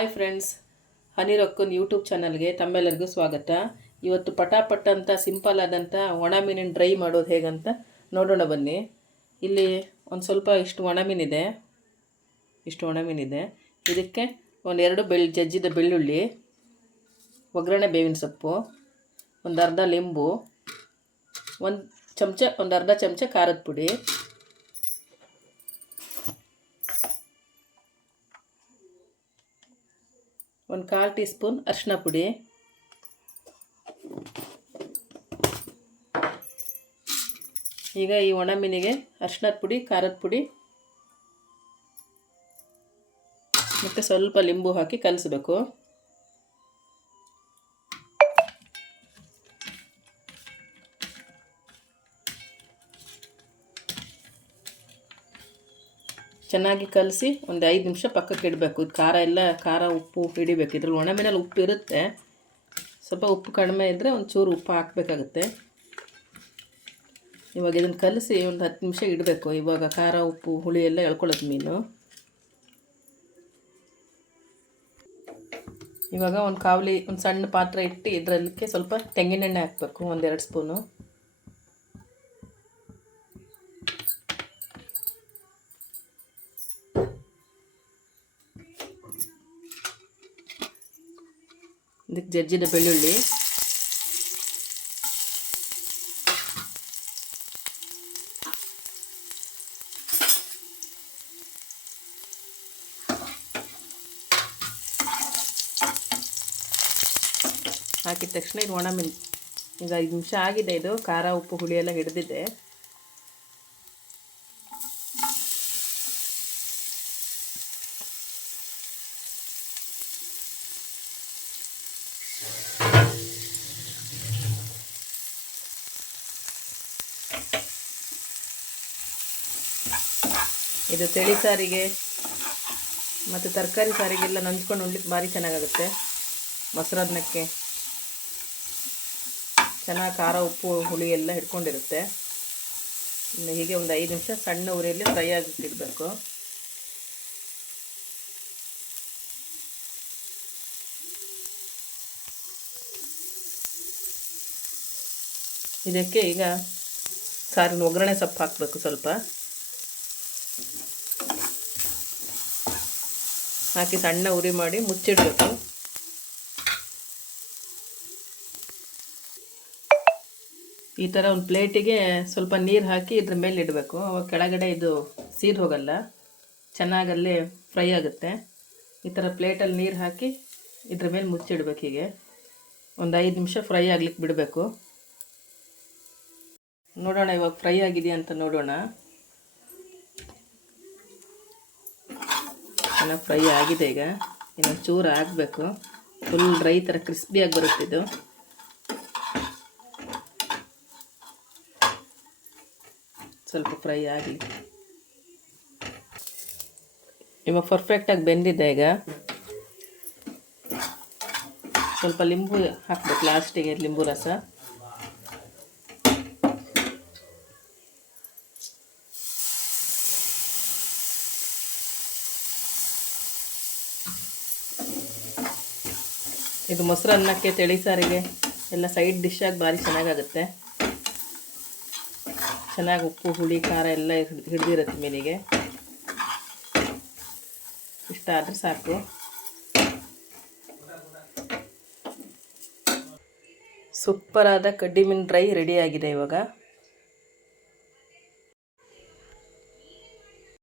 Hi friends ಹನಿ ರೊಕ್ಕನ್ YouTube ಚಾನಲ್ಗೆ ತಮ್ಮೆಲ್ಲರಿಗೂ ಸ್ವಾಗತ. ಇವತ್ತು ಪಟಾಪಟ್ ಅಂತ ಸಿಂಪಲ್ ಆದಂಥ ಒಣ ಮೀನಿನ ಡ್ರೈ ಮಾಡೋದು ಹೇಗಂತ ನೋಡೋಣ ಬನ್ನಿ. ಇಲ್ಲಿ ಒಂದು ಸ್ವಲ್ಪ ಇಷ್ಟು ಒಣ ಮೀನಿದೆ. ಇಷ್ಟು ಒಣ ಮೀನಿದೆ. ಇದಕ್ಕೆ ಒಂದೆರಡು ಬೆಳ್, ಜಜ್ಜಿದ ಬೆಳ್ಳುಳ್ಳಿ, ಒಗ್ಗರಣೆ ಬೇವಿನ ಸೊಪ್ಪು, ಒಂದು ಅರ್ಧ ಲಿಂಬು, ಒಂದು ಚಮಚ, ಒಂದು ಅರ್ಧ ಚಮಚ ಖಾರದ ಪುಡಿ ಒಂದು ಕಾಲು ಟೀ ಸ್ಪೂನ್ ಅರಿಶಿನ ಪುಡಿ. ಈಗ ಈ ಒಣ ಮೀನಿಗೆ ಅರಿಶಿನದ ಪುಡಿ, ಖಾರದ ಪುಡಿ, ಮತ್ತು ಸ್ವಲ್ಪ ಲಿಂಬು ಹಾಕಿ ಕಲಿಸ್ಬೇಕು. ಚೆನ್ನಾಗಿ ಕಲಸಿ ಒಂದು ಐದು ನಿಮಿಷ ಪಕ್ಕಕ್ಕೆ ಇಡಬೇಕು. ಇದು ಖಾರ ಎಲ್ಲ, ಖಾರ ಉಪ್ಪು ಹಿಡಿಬೇಕು. ಇದ್ರಲ್ಲಿ ಒಣ ಮೇಲೆ ಉಪ್ಪು ಇರುತ್ತೆ. ಸ್ವಲ್ಪ ಉಪ್ಪು ಕಡಿಮೆ ಇದ್ದರೆ ಒಂದು ಚೂರು ಉಪ್ಪು ಹಾಕಬೇಕಾಗುತ್ತೆ. ಇವಾಗ ಇದನ್ನು ಕಲಸಿ ಒಂದು ಹತ್ತು ನಿಮಿಷ ಇಡಬೇಕು. ಇವಾಗ ಖಾರ, ಉಪ್ಪು, ಹುಳಿ ಎಲ್ಲ ಎಳ್ಕೊಳ್ಳೋದು ಮೀನು. ಇವಾಗ ಒಂದು ಕಾವಲಿ, ಒಂದು ಸಣ್ಣ ಪಾತ್ರೆ ಇಟ್ಟು ಇದರಲ್ಲಿಕ್ಕೆ ಸ್ವಲ್ಪ ತೆಂಗಿನೆಣ್ಣೆ ಹಾಕಬೇಕು. ಒಂದೆರಡು ಸ್ಪೂನು. ಇದಕ್ಕೆ ಜಜ್ಜಿದ ಬೆಳ್ಳುಳ್ಳಿ ಹಾಕಿದ ತಕ್ಷಣ ಇದು ಒಣ ಮೆಣ್ ಈಗ ಐದು ನಿಮಿಷ ಆಗಿದೆ ಇದು, ಖಾರ, ಉಪ್ಪು, ಹುಳಿ ಎಲ್ಲ ಹಿಡಿದಿದೆ. ಇದು ತಿಳಿ ಸಾರಿಗೆ ಮತ್ತು ತರಕಾರಿ ಸಾರಿಗೆಲ್ಲ ನಂಚ್ಕೊಂಡು ಉಣ್ಲಿಕ್ಕೆ ಭಾರಿ ಚೆನ್ನಾಗಾಗುತ್ತೆ. ಮೊಸರನ್ನಕ್ಕೆ ಚೆನ್ನಾಗಿ ಖಾರ, ಉಪ್ಪು, ಹುಳಿ ಎಲ್ಲ ಹಿಡ್ಕೊಂಡಿರುತ್ತೆ. ಇನ್ನು ಹೀಗೆ ಒಂದು ಐದು ನಿಮಿಷ ಸಣ್ಣ ಉರಿಯಲ್ಲಿ ಫ್ರೈ ಆಗಿಟ್ಟಿಡಬೇಕು ಇದಕ್ಕೆ ಈಗ ಸಾರಿನ ಒಗ್ಗರಣೆ ಸೊಪ್ಪು ಹಾಕಬೇಕು ಸ್ವಲ್ಪ. ಹಾಕಿ ಸಣ್ಣ ಉರಿ ಮಾಡಿ ಮುಚ್ಚಿಡಬೇಕು. ಈ ಥರ ಒಂದು ಪ್ಲೇಟಿಗೆ ಸ್ವಲ್ಪ ನೀರು ಹಾಕಿ ಇದ್ರ ಮೇಲೆ ಇಡಬೇಕು. ಅವಾಗ ಕೆಳಗಡೆ ಇದು ಸೀದ್ ಹೋಗಲ್ಲ. ಚೆನ್ನಾಗಲ್ಲೇ ಫ್ರೈ ಆಗುತ್ತೆ. ಈ ಥರ ಪ್ಲೇಟಲ್ಲಿ ನೀರು ಹಾಕಿ ಇದ್ರ ಮೇಲೆ ಮುಚ್ಚಿಡ್ಬೇಕು ಹೀಗೆ. ಒಂದು ಐದು ನಿಮಿಷ ಫ್ರೈ ಆಗ್ಲಿಕ್ಕೆ ಬಿಡಬೇಕು. ನೋಡೋಣ ಇವಾಗ ಫ್ರೈ ಆಗಿದೆಯಾ ಅಂತ ನೋಡೋಣ. ಚೆನ್ನಾಗಿ ಫ್ರೈ ಆಗಿದೆ ಈಗ. ಇನ್ನು ಚೂರು ಆಗಬೇಕು. ಫುಲ್ ಡ್ರೈ ಥರ ಕ್ರಿಸ್ಪಿಯಾಗಿ ಇದು. ಸ್ವಲ್ಪ ಫ್ರೈ ಆಗಲಿ. ಇವಾಗ ಪರ್ಫೆಕ್ಟಾಗಿ ಬೆಂದಿದೆ ಈಗ. ಸ್ವಲ್ಪ ಲಿಂಬು ಹಾಕ್ಬೇಕು. ಲಾಸ್ಟಿಗೆ ಲಿಂಬು ರಸ. ಇದು ಮೊಸರನ್ನಕ್ಕೆ ತಿಳಿ ಸಾರಿಗೆ ಎಲ್ಲ ಸೈಡ್ ಡಿಶ್ಶಾಗಿ ಭಾರಿ ಚೆನ್ನಾಗಾಗುತ್ತೆ. ಚೆನ್ನಾಗಿ ಉಪ್ಪು, ಹುಳಿ, ಖಾರ ಎಲ್ಲ ಹಿಡಿದಿರುತ್ತೆ ಮೀನಿಗೆ. ಇಷ್ಟ ಆದರೆ ಸಾಕು. ಸೂಪರಾದ ಕಡ್ಡಿ ಮೀನು ಡ್ರೈ ರೆಡಿಯಾಗಿದೆ ಇವಾಗ.